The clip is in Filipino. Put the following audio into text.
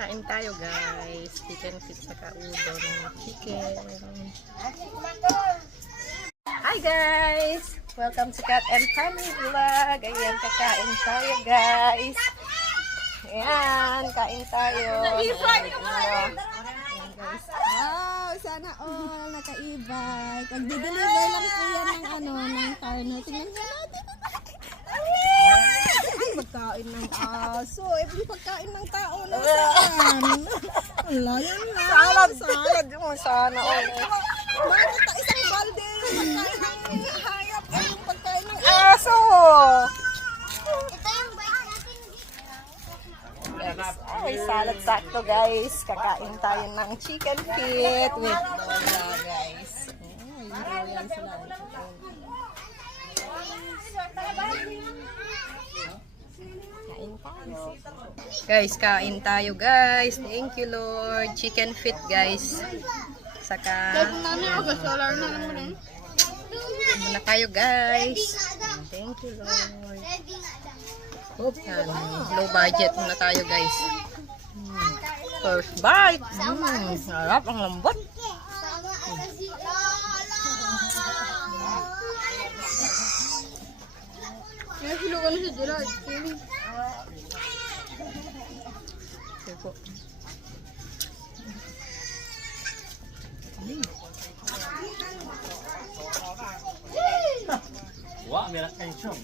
Kain tayo guys. Chicken feet saka udon. Chicken. Hi guys! Welcome to Cat and Family Vlog. Ayan, kakain tayo guys. Ayan, kain tayo. Ayan guys. Wow, sana all naka-e-bike. Pag-deliver lang po yan ng karne. Tingnan nyo natin. Ay, pagkain ng aso. Yung pagkain ng tao na saan? Wala yun lang. Salad yung sana all. Bakit isang balde yung pagkain ng hayop at yung pagkain ng Aso! Ay, salad sakto guys. Kakain tayo ng chicken feet with lola guys. royal salad. Guys, kain tayo guys. Thank you Lord. Chicken feet guys. Saka muna tayo guys. Thank you Lord. Yan, low budget muna tayo guys. First bite. Sarap, ang lambot. Okay po. Wah, merah kencang.